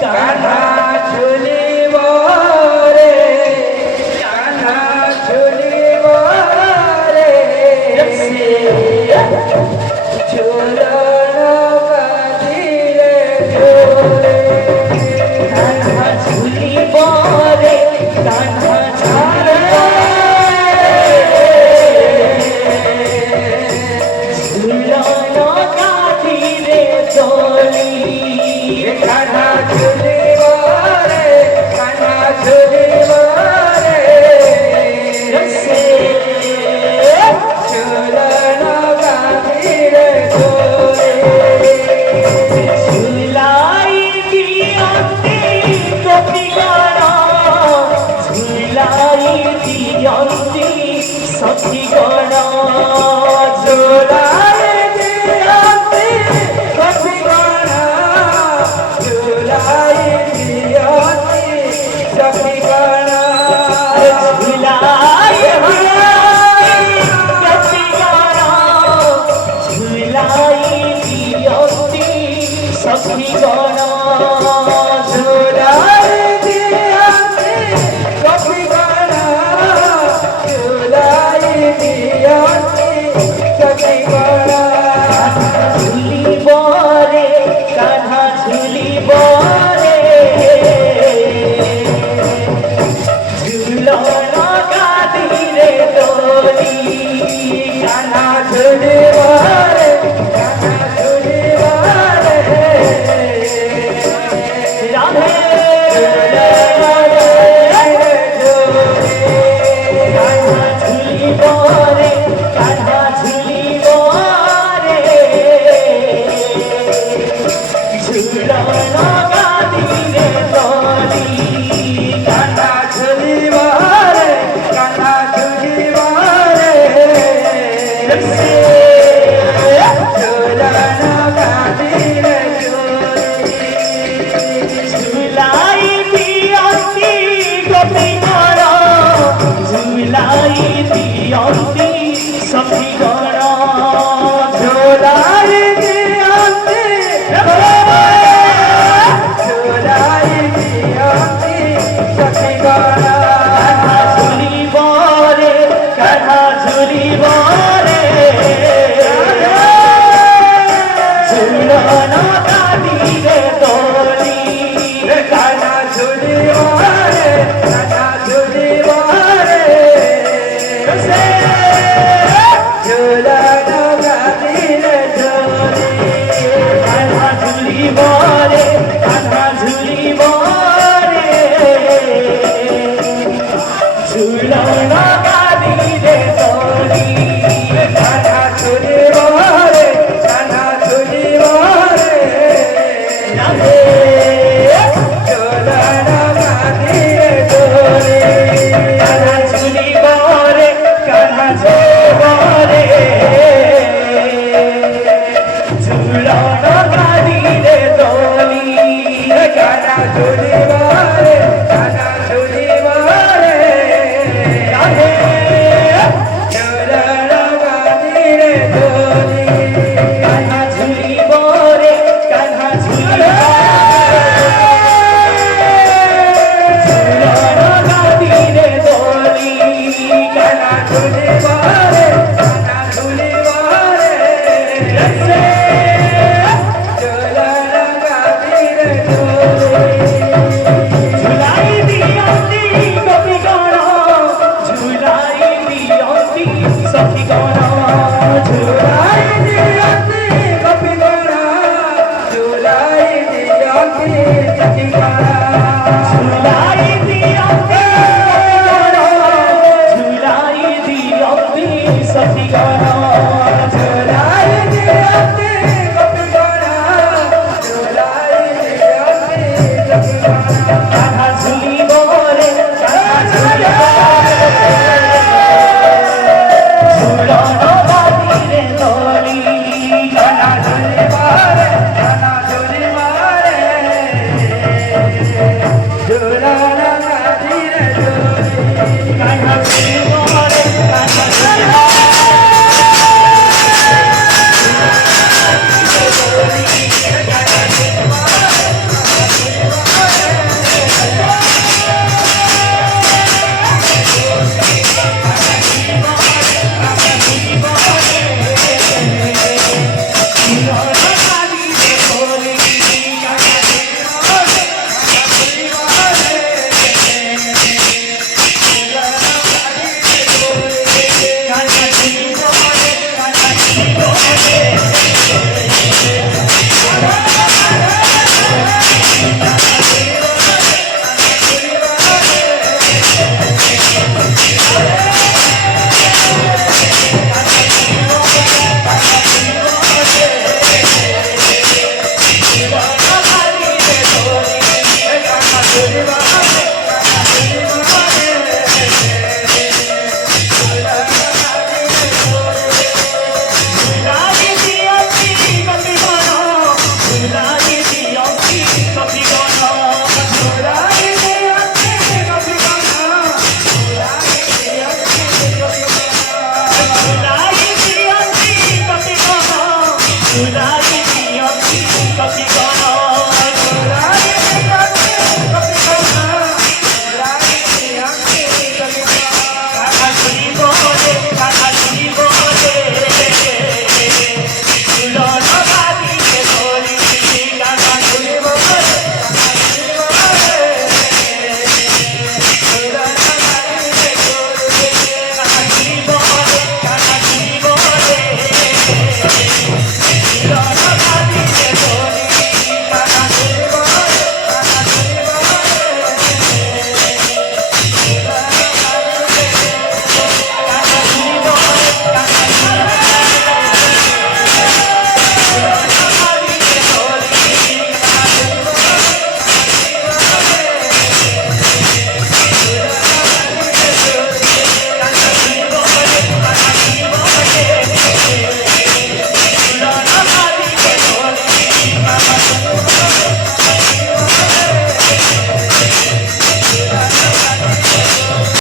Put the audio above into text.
কান্না ঝুলিব রে কান্না ঝুলিব রে ঝুলন কাঁদিলে ঝুলে কান্না ঝুলিব রে কান্না ঝুলিব ঝুলন কাঁদিলে দোলি কান্না ঝুলিব রে কান্না ঝুলিব রে ঝুলন কাঁদিলে ঝুলে ঝুলাই দিয়ন্তি গোপীগণ ঝুলাই দিয়ন্তি সখীগণ ঝুলাই দিয়ন্তি সখীগণ ঝুলাই দিয়ন্তি সখীগণ ঝুলাই গোপীগণ ঝুলাই দিয়ন্তি সখীগণ ঝুলাই দিয়ন্তি সখীগণ ঝুলাই দিয়ন্তি সখীগণ ঝুলিব রে কান্না ঝুলিব রে ঝুলন কাঁদিলে দোলি কান্না ঝুলিব রে কান্না ঝুলিব রে রাধে কান্না ঝুলিব রে কান্না ঝুলিব রে ঝুলন কাঁদিলে দোলি কান্না ঝুলিব রে কান্না ঝুলিব রে ঝুলন কাঁদিলে ঝুলি ঝুলাই দিয়ন্তি গোপীগণ ঝুলাই দিয়ন্তি সখীগণ ঝুলাই দিয়ন্তি ঝুলাই দিয়ন্তি সখীগণ কান্না ঝুলিব রে কান্না ঝুলিব রে ঝুলন কাঁদিলে দোলি কান্না ঝুলিব রে কান্না ঝুলিব রে ঝুলন কাঁদিলে ঝুলি কান্না ঝুলিব রে কান্না ঝুলিব রে ঝুলন কাঁদিলে দোলি কান্না ঝুলিব রে কান্না ঝুলিব রে রাধে ঝুলন কাঁদিলে ঝুলি কান্না ঝুলিব রে কান্না ঝুলিব রে ঝুলন কাঁদিলে দোলি কান্না ঝুলিব রে কান্না ঝুলিব রে রাধে ঝুলন কাঁদিলে ঝুলি কান্না ঝুলিব রে কান্না ঝুলিব ঝুলন কাঁদিলে দোলি কান্না ঝুলিব রে কান্না ঝুলিব রে ঝুলন কাঁদিলে ঝুলি ঝুলাই দিয়ন্তি গোপীগণ ঝুলাই দিয়ন্তি সখীগণ ঝুলাই দিয়ন্তি গোপীগণ ঝুলাই দিয়ন্তি সখীগণ ঝুলাই